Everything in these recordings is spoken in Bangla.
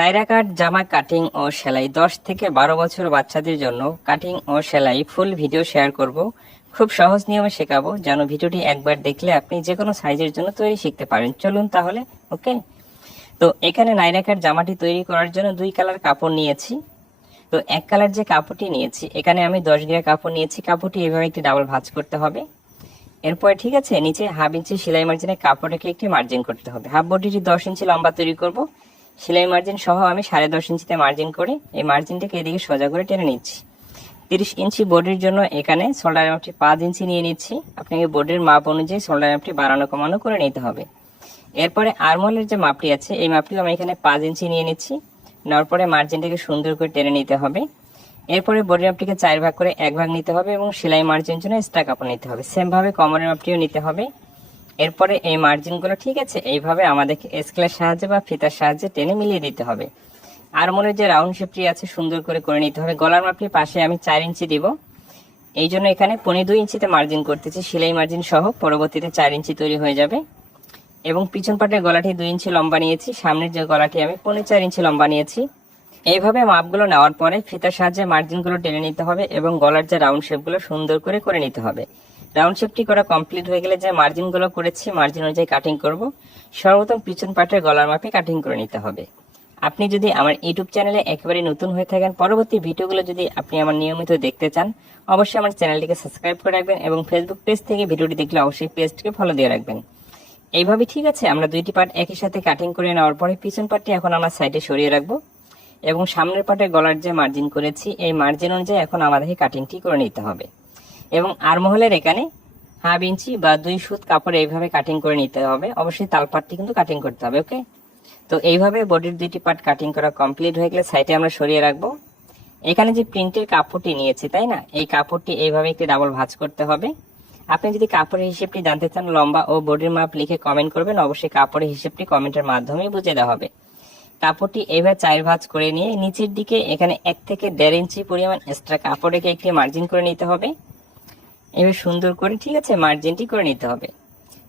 নাইরা কাট জামা কাটিং ও সেলাই দশ থেকে বারো বছর বাচ্চাদের জন্য কাটিং ও সেলাই ফুল ভিডিও শেয়ার করব খুব সহজ নিয়মে শেখাবো যেন ভিডিওটি একবার দেখলে আপনি যে কোনো সাইজের জন্য তৈরি শিখতে পারেন চলুন তাহলে ওকে তো এখানে নাইরা কাট জামাটি তৈরি করার জন্য দুই কালার কাপড় নিয়েছি তো এক কালার যে কাপড়টি নিয়েছি এখানে আমি দশ গ্রা কাপড় নিয়েছি কাপড়টি এভাবে একটি ডাবল ভাঁজ করতে হবে এরপর ঠিক আছে নিচে হাফ ইঞ্চি সেলাই মার্জিনে কাপড়টাকে একটি মার্জিন করতে হবে হাফ বডিটি দশ ইঞ্চি লম্বা তৈরি করব সেলাই মার্জিন সহ আমি সাড়ে দশ ইঞ্চিতে মার্জিন করে এই মার্জিনটাকে এদিকে সোজা করে টেনে নিচ্ছি তিরিশ ইঞ্চি বোর্ডের জন্য এখানে সোল্ডার ম্যাপটি পাঁচ ইঞ্চি নিয়ে নিচ্ছি আপনাকে বোর্ডের মাপ অনুযায়ী সোল্ডার ম্যাপটি বাড়ানো কমানো করে নিতে হবে এরপরে আরমলের যে মাপটি আছে এই মাপটিও আমি এখানে পাঁচ ইঞ্চি নিয়ে নিচ্ছি নেওয়ার পরে মার্জিনটাকে সুন্দর করে টেনে নিতে হবে এরপরে বোর্ডের মাপটিকে চার ভাগ করে এক ভাগ নিতে হবে এবং সেলাই মার্জিনের জন্য স্টাক আপ নিতে হবে সেমভাবে কমরের মাপটিও নিতে হবে এরপরে এই মার্জিনগুলো ঠিক আছে এইভাবে আমাদেরকে স্কেলের সাহায্যে বা ফিতার সাহায্যে টেনে মিলিয়ে দিতে হবে আর মনে যে রাউন্ড শেপটি আছে সুন্দর করে করে নিতে হবে গলার মাপটি পাশে আমি চার ইঞ্চি দিব এই জন্য এখানে পনেরো দুই ইঞ্চিতে মার্জিন করতেছি সেলাই মার্জিন সহ পরবর্তীতে চার ইঞ্চি তৈরি হয়ে যাবে এবং পিছন পাটের গলাটি দুই ইঞ্চি লম্বা নিয়েছি সামনের যে গলাটি আমি পনেরো চার ইঞ্চি লম্বা নিয়েছি এইভাবে মাপগুলো নেওয়ার পরে ফিতার সাহায্যে মার্জিনগুলো টেনে নিতে হবে এবং গলার যে রাউন্ড শেপগুলো সুন্দর করে করে নিতে হবে রাউন্ড শেপটি করা কমপ্লিট হয়ে গেলে যে মার্জিনগুলো করেছি মার্জিন অনুযায়ী কাটিং করব সর্বপ্রথম পিছন পাটের গলার মাপে কাটিং করে নিতে হবে আপনি যদি আমার ইউটিউব চ্যানেলে একেবারে নতুন হয়ে থাকেন পরবর্তী ভিডিওগুলো যদি আপনি আমার নিয়মিত দেখতে চান অবশ্যই আমার চ্যানেলটিকে সাবস্ক্রাইব করে রাখবেন এবং ফেসবুক পেজ থেকে ভিডিওটি দেখলে অবশ্যই পেজটিকে ফলো দিয়ে রাখবেন এইভাবে ঠিক আছে আমরা দুইটি পার্ট একই সাথে কাটিং করে নেওয়ার পরে পিছন পার্টটি এখন আমরা সাইডে সরিয়ে রাখবো এবং সামনের পার্টের গলার যে মার্জিন করেছি এই মার্জিন অনুযায়ী এখন আমাদেরকে কাটিংটি করে নিতে হবে এবং আরমহলের এখানে হাফ ইঞ্চি বা দুই সুত কাপড় এইভাবে কাটিং করে নিতে হবে অবশ্যই তালপাটটি কিন্তু কাটিং করতে হবে ওকে তো এইভাবে বডির দুইটি পার্ট কাটিং করা কমপ্লিট হয়ে গেলে সাইডে আমরা সরিয়ে রাখবো এখানে যে প্রিন্টের কাপড়টি নিয়েছি তাই না এই কাপড়টি এইভাবে একটি ডাবল ভাঁজ করতে হবে আপনি যদি কাপড়ের হিসেবটি জানতে চান লম্বা ও বডির মাপ লিখে কমেন্ট করবেন অবশ্যই কাপড়ের হিসেবটি কমেন্টের মাধ্যমে বুঝে দেওয়া হবে কাপড়টি এইভাবে চার ভাঁজ করে নিয়ে নিচের দিকে এখানে এক থেকে দেড় ইঞ্চি পরিমাণ এক্সট্রা কাপড় রেখে একটি মার্জিন করে নিতে হবে এবার সুন্দর করে ঠিক আছে মার্জিনটি করে নিতে হবে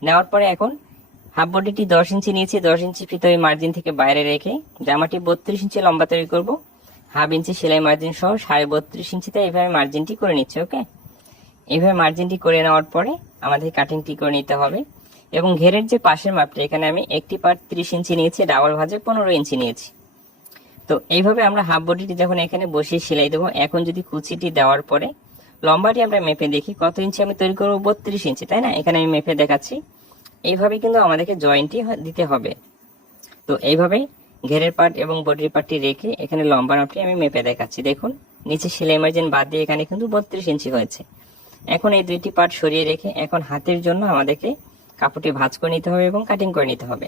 নেওয়ার পরে এখন হাফ বডিটি দশ ইঞ্চি নিয়েছি দশ ইঞ্চি ফিতে ওই মার্জিন থেকে বাইরে রেখে জামাটি বত্রিশ ইঞ্চি লম্বা তৈরি করবো হাফ ইঞ্চি সেলাই মার্জিন সহ সাড়ে বত্রিশ ইঞ্চিতে এইভাবে মার্জিনটি করে নিচ্ছে ওকে এইভাবে মার্জিনটি করে নেওয়ার পরে আমাদের কাটিংটি করে নিতে হবে এবং ঘেরের যে পাশের মাপটা এখানে আমি একটি পার্ট ত্রিশ ইঞ্চি নিয়েছি ডাবল ভাজে পনেরো ইঞ্চি নিয়েছি তো এইভাবে আমরা হাফ বডিটি যখন এখানে বসিয়ে সেলাই দেবো এখন যদি কুচিটি দেওয়ার পরে লম্বাটি আমরা মেপে দেখি কত ইঞ্চি আমি তৈরি করবো বত্রিশ ইঞ্চি তাই না এখানে আমি মেপে দেখাচ্ছি এইভাবে কিন্তু আমাদেরকে জয়েন্টটি দিতে হবে তো এইভাবে ঘেরের পার্ট এবং বডির পার্টটি রেখে এখানে লম্বা নামটি আমি মেপে দেখাচ্ছি দেখুন নিচে সেলাই মার্জিন বাদ দিয়ে এখানে কিন্তু বত্রিশ ইঞ্চি হয়েছে এখন এই দুইটি পার্ট সরিয়ে রেখে এখন হাতের জন্য আমাদেরকে কাপড়টি ভাঁজ করে নিতে হবে এবং কাটিং করে নিতে হবে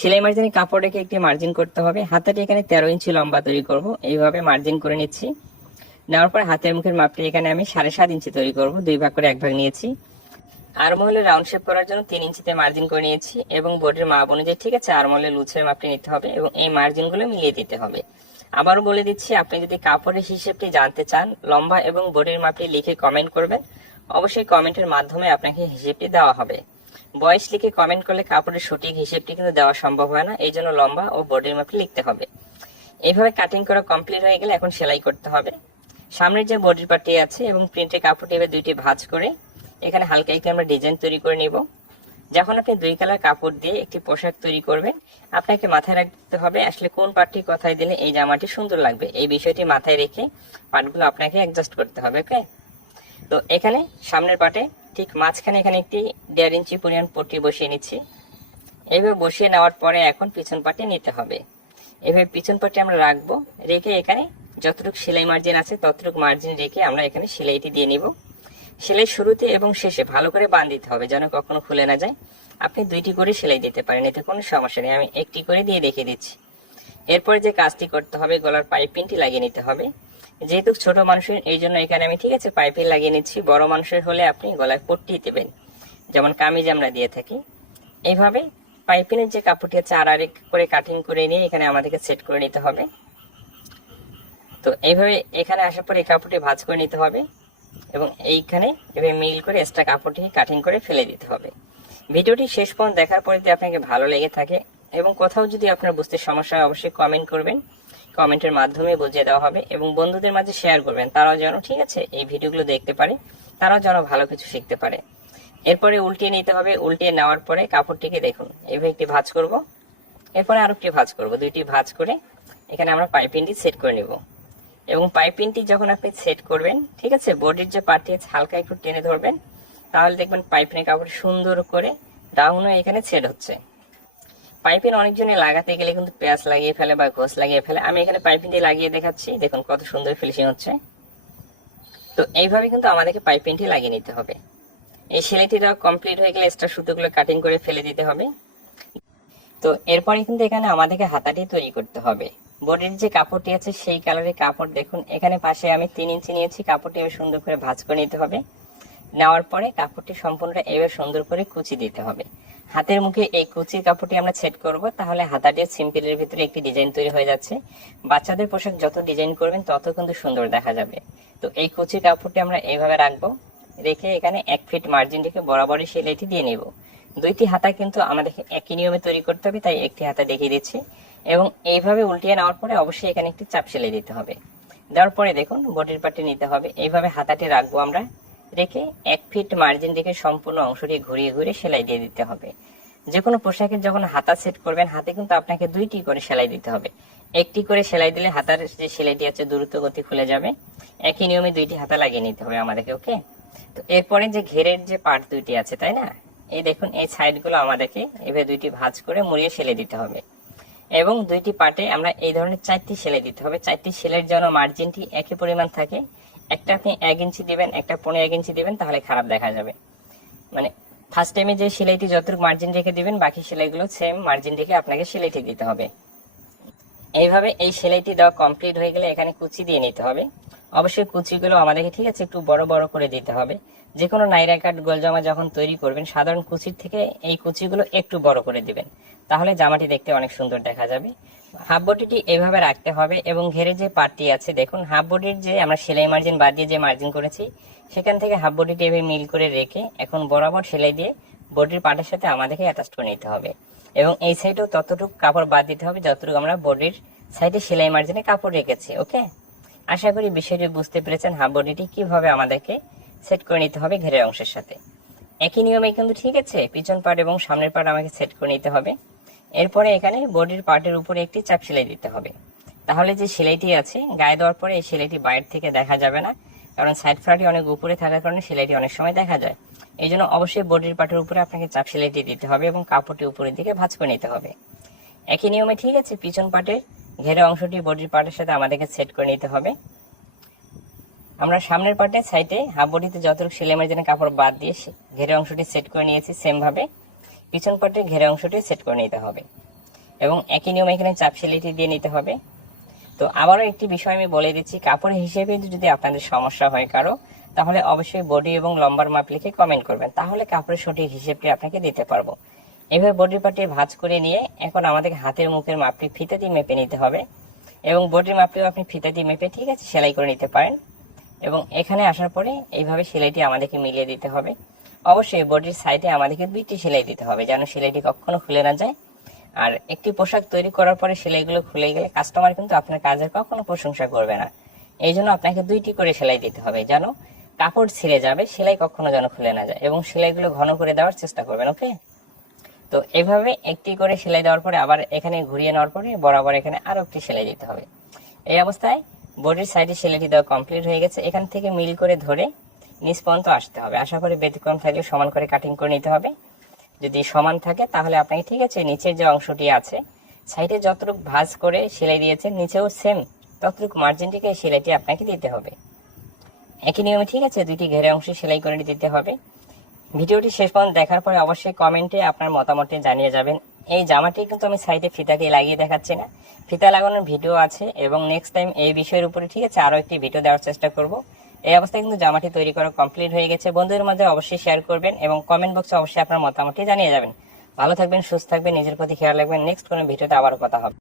সেলাই মার্জিনে কাপড় রেখে একটি মার্জিন করতে হবে হাতাটি এখানে তেরো ইঞ্চি লম্বা তৈরি করব এইভাবে মার্জিন করে নিচ্ছি নেওয়ার পর হাতের মুখের মাপটি এখানে আমি সাড়ে সাত ইঞ্চি তৈরি করব দুই ভাগ করে এক ভাগ নিয়েছি আর মহলে রাউন্ড শেপ করার জন্য তিন ইঞ্চিতে মার্জিন করে নিয়েছি এবং বোর্ডের মাপ অনুযায়ী ঠিক আছে আর মহলে লুচের মাপটি নিতে হবে এবং এই মার্জিনগুলো মিলিয়ে দিতে হবে আবারও বলে দিচ্ছি আপনি যদি কাপড়ের হিসেবটি জানতে চান লম্বা এবং বোর্ডের মাপটি লিখে কমেন্ট করবেন অবশ্যই কমেন্টের মাধ্যমে আপনাকে হিসেবটি দেওয়া হবে বয়স লিখে কমেন্ট করলে কাপড়ের সঠিক হিসেবটি কিন্তু দেওয়া সম্ভব হয় না এই জন্য লম্বা ও বোর্ডের মাপটি লিখতে হবে এইভাবে কাটিং করা কমপ্লিট হয়ে গেলে এখন সেলাই করতে হবে সামনের যে বডির পার্টি আছে এবং প্রিন্টের কাপড়টি এবার দুইটি ভাজ করে এখানে হালকা একটু আমরা ডিজাইন তৈরি করে নেব যখন আপনি দুই কালার কাপড় দিয়ে একটি পোশাক তৈরি করবেন আপনাকে মাথায় রাখতে হবে আসলে কোন পার্টটি কথায় দিলে এই জামাটি সুন্দর লাগবে এই বিষয়টি মাথায় রেখে পার্টগুলো আপনাকে অ্যাডজাস্ট করতে হবে ওকে তো এখানে সামনের পাটে ঠিক মাঝখানে এখানে একটি দেড় ইঞ্চি পরিমাণ পট্টি বসিয়ে নিচ্ছি এভাবে বসিয়ে নেওয়ার পরে এখন পিছন পাটি নিতে হবে এভাবে পিছন পাটি আমরা রাখবো রেখে এখানে যতটুকু সেলাই মার্জিন আছে ততটুকু মার্জিন রেখে আমরা এখানে সেলাইটি দিয়ে নিব সেলাই শুরুতে এবং শেষে ভালো করে বান দিতে হবে যেন কখনো খুলে না যায় আপনি দুইটি করে সেলাই দিতে পারেন এতে কোনো সমস্যা নেই আমি একটি করে দিয়ে রেখে দিচ্ছি এরপর যে কাজটি করতে হবে গলার পাইপিনটি লাগিয়ে নিতে হবে যেহেতু ছোট মানুষের এই জন্য এখানে আমি ঠিক আছে পাইপিন লাগিয়ে নিচ্ছি বড় মানুষের হলে আপনি গলায় পট্টি দেবেন যেমন কামিজ আমরা দিয়ে থাকি এইভাবে পাইপিনের যে কাপড়টি আছে আর আরেক করে কাটিং করে নিয়ে এখানে আমাদেরকে সেট করে নিতে হবে তো এইভাবে এখানে আসার পরে এই কাপড়টি ভাজ করে নিতে হবে এবং এইখানে এভাবে মিল করে এক্সট্রা কাপড়টি কাটিং করে ফেলে দিতে হবে ভিডিওটি শেষ পর্যন্ত দেখার পরে যদি আপনাকে ভালো লেগে থাকে এবং কোথাও যদি আপনার বুঝতে সমস্যা হয় অবশ্যই কমেন্ট করবেন কমেন্টের মাধ্যমে বুঝিয়ে দেওয়া হবে এবং বন্ধুদের মাঝে শেয়ার করবেন তারাও যেন ঠিক আছে এই ভিডিওগুলো দেখতে পারে তারাও যেন ভালো কিছু শিখতে পারে এরপরে উল্টিয়ে নিতে হবে উল্টিয়ে নেওয়ার পরে কাপড়টিকে দেখুন এভাবে একটি ভাজ করব এরপরে আরো একটি ভাজ করব দুইটি ভাজ করে এখানে আমরা পাইপিংটি সেট করে নেবো এবং পাইপিনটি যখন আপনি সেট করবেন ঠিক আছে বডির যে পার্টি আছে হালকা একটু টেনে ধরবেন তাহলে দেখবেন পাইপিনের কাপড় সুন্দর করে ডাউন হয়ে এখানে সেট হচ্ছে পাইপিন অনেকজনে লাগাতে গেলে কিন্তু পেঁয়াজ লাগিয়ে ফেলে বা ঘোষ লাগিয়ে ফেলে আমি এখানে পাইপিন দিয়ে লাগিয়ে দেখাচ্ছি দেখুন কত সুন্দর ফিনিশিং হচ্ছে তো এইভাবে কিন্তু আমাদেরকে পাইপিনটি লাগিয়ে নিতে হবে এই সেলাইটিটা কমপ্লিট হয়ে গেলে এক্সট্রা সুতোগুলো কাটিং করে ফেলে দিতে হবে তো এরপরে কিন্তু এখানে আমাদেরকে হাতাটি তৈরি করতে হবে বডির যে কাপড়টি আছে সেই কালারের কাপড় দেখুন এখানে পাশে আমি তিন ইঞ্চি নিয়েছি কাপড়টি এবার সুন্দর করে ভাজ করে নিতে হবে নেওয়ার পরে কাপড়টি সম্পূর্ণ এবার সুন্দর করে কুচি দিতে হবে হাতের মুখে এই কুচির কাপড়টি আমরা ছেট করব তাহলে হাতাটি সিম্পিলের ভিতরে একটি ডিজাইন তৈরি হয়ে যাচ্ছে বাচ্চাদের পোশাক যত ডিজাইন করবেন তত কিন্তু সুন্দর দেখা যাবে তো এই কুচির কাপড়টি আমরা এইভাবে রাখবো রেখে এখানে এক ফিট মার্জিন রেখে বরাবরই সেলাইটি দিয়ে নেবো দুইটি হাতা কিন্তু আমাদের একই নিয়মে তৈরি করতে হবে তাই একটি হাতা দেখিয়ে দিচ্ছি এবং এইভাবে উল্টিয়ে নেওয়ার পরে অবশ্যই এখানে একটি চাপ সেলাই দিতে হবে দেওয়ার পরে দেখুন বটির পাটি নিতে হবে এইভাবে হাতাটি রাখবো আমরা রেখে এক ফিট মার্জিন রেখে সম্পূর্ণ অংশটি ঘুরিয়ে ঘুরিয়ে সেলাই দিয়ে দিতে হবে যে কোনো পোশাকের যখন হাতা সেট করবেন হাতে কিন্তু আপনাকে দুইটি করে সেলাই দিতে হবে একটি করে সেলাই দিলে হাতার যে সেলাইটি আছে দ্রুত গতি খুলে যাবে একই নিয়মে দুইটি হাতা লাগিয়ে নিতে হবে আমাদেরকে ওকে তো এরপরে যে ঘেরের যে পার্ট দুইটি আছে তাই না এই দেখুন এই সাইডগুলো আমাদেরকে এভাবে দুইটি ভাঁজ করে মুড়িয়ে সেলে দিতে হবে এবং দুইটি পাটে আমরা এই ধরনের চারটি সেলাই দিতে হবে চারটি সেলের জন্য মার্জিনটি একই পরিমাণ থাকে একটা আপনি এক ইঞ্চি দেবেন একটা পনেরো এক ইঞ্চি দেবেন তাহলে খারাপ দেখা যাবে মানে ফার্স্ট টাইমে যে সেলাইটি যতটুকু মার্জিন রেখে দিবেন বাকি সেলাইগুলো সেম মার্জিন রেখে আপনাকে সেলাইটি দিতে হবে এইভাবে এই সেলাইটি দেওয়া কমপ্লিট হয়ে গেলে এখানে কুচি দিয়ে নিতে হবে অবশ্যই কুচিগুলো আমাদেরকে ঠিক আছে একটু বড় বড় করে দিতে হবে যে কোনো নাইরা কাট গোল জামা যখন তৈরি করবেন সাধারণ কুচির থেকে এই কুচিগুলো একটু বড় করে দিবেন তাহলে জামাটি দেখতে অনেক সুন্দর দেখা যাবে হাফ বটিটি এভাবে রাখতে হবে এবং ঘেরে যে পার্টি আছে দেখুন হাফ বটির যে আমরা সেলাই মার্জিন বাদ দিয়ে যে মার্জিন করেছি সেখান থেকে হাফ বটিটি এভাবে মিল করে রেখে এখন বরাবর সেলাই দিয়ে বডির পাটের সাথে আমাদেরকে অ্যাটাচ করে নিতে হবে এবং এই সাইডেও ততটুকু কাপড় বাদ দিতে হবে যতটুকু আমরা বডির সাইডে সেলাই মার্জিনে কাপড় রেখেছি ওকে আশা করি বিষয়টি বুঝতে পেরেছেন হাফ বডিটি কিভাবে আমাদেরকে সেট করে নিতে হবে ঘেরের অংশের সাথে একই নিয়মে কিন্তু ঠিক আছে পিছন পার্ট এবং সামনের পার্ট আমাকে সেট করে নিতে হবে এরপরে এখানে বডির পার্টের উপরে একটি চাপ সেলাই দিতে হবে তাহলে যে সেলাইটি আছে গায়ে দেওয়ার পরে এই সেলাইটি বাইরের থেকে দেখা যাবে না কারণ সাইড ফ্রাটি অনেক উপরে থাকার কারণে সেলাইটি অনেক সময় দেখা যায় এই জন্য অবশ্যই বডির পার্টের উপরে আপনাকে চাপ সেলাইটি দিতে হবে এবং কাপড়টি উপরের দিকে ভাঁজ করে নিতে হবে একই নিয়মে ঠিক আছে পিছন পাটের ঘেরে অংশটি বডির পার্টের সাথে আমাদেরকে সেট করে নিতে হবে আমরা সামনের পার্টে সাইডে হাফ বডিতে যতটুকু সেলাই মার্জিনের কাপড় বাদ দিয়ে ঘেরে অংশটি সেট করে নিয়েছি সেমভাবে পিছন পার্টে ঘেরে অংশটি সেট করে নিতে হবে এবং একই নিয়মে এখানে চাপ সেলাইটি দিয়ে নিতে হবে তো আবারও একটি বিষয় আমি বলে দিচ্ছি কাপড় হিসেবে যদি আপনাদের সমস্যা হয় কারো তাহলে অবশ্যই বডি এবং লম্বার মাপ লিখে কমেন্ট করবেন তাহলে কাপড়ের সঠিক হিসেবটি আপনাকে দিতে পারবো এভাবে বডির পার্টি ভাঁজ করে নিয়ে এখন আমাদের হাতের মুখের মাপটি ফিতে দিয়ে মেপে নিতে হবে এবং বডির মাপটিও আপনি ফিতে দিয়ে মেপে ঠিক আছে সেলাই করে নিতে পারেন এবং এখানে আসার পরে এইভাবে সেলাইটি আমাদেরকে মিলিয়ে দিতে হবে অবশ্যই বডির সাইডে আমাদেরকে দুইটি সেলাই দিতে হবে যেন সেলাইটি কখনো খুলে না যায় আর একটি পোশাক তৈরি করার পরে সেলাইগুলো খুলে গেলে কাস্টমার কিন্তু আপনার কাজের কখনো প্রশংসা করবে না এই জন্য আপনাকে দুইটি করে সেলাই দিতে হবে যেন কাপড় ছিঁড়ে যাবে সেলাই কখনো যেন খুলে না যায় এবং সেলাইগুলো ঘন করে দেওয়ার চেষ্টা করবেন ওকে তো এভাবে একটি করে সেলাই দেওয়ার পরে আবার এখানে ঘুরিয়ে নেওয়ার পরে বরাবর এখানে আরো একটি সেলাই দিতে হবে এই অবস্থায় বডির সাইডে সেলাইটি দেওয়া কমপ্লিট হয়ে গেছে এখান থেকে মিল করে ধরে নিচ পর্যন্ত আসতে হবে আশা করি ব্যতিক্রম থাকলে সমান করে কাটিং করে নিতে হবে যদি সমান থাকে তাহলে আপনাকে ঠিক আছে নিচের যে অংশটি আছে সাইডে যতটুকু ভাঁজ করে সেলাই দিয়েছে নিচেও সেম ততটুকু মার্জিনটিকে সেলাইটি আপনাকে দিতে হবে একই নিয়মে ঠিক আছে দুইটি ঘেরে অংশে সেলাই করে দিতে হবে ভিডিওটি শেষ পর্যন্ত দেখার পরে অবশ্যই কমেন্টে আপনার মতামত জানিয়ে যাবেন এই জামাটি কিন্তু আমি সাইডে ফিতা দিয়ে লাগিয়ে দেখাচ্ছি না ফিতা লাগানোর ভিডিও আছে এবং নেক্সট টাইম এই বিষয়ের উপরে ঠিক আছে আরও একটি ভিডিও দেওয়ার চেষ্টা করব এই অবস্থায় কিন্তু জামাটি তৈরি করা কমপ্লিট হয়ে গেছে বন্ধুদের মাঝে অবশ্যই শেয়ার করবেন এবং কমেন্ট বক্সে অবশ্যই আপনার মতামতটি জানিয়ে যাবেন ভালো থাকবেন সুস্থ থাকবেন নিজের প্রতি খেয়াল রাখবেন নেক্সট কোনো ভিডিওতে আবার কথা হবে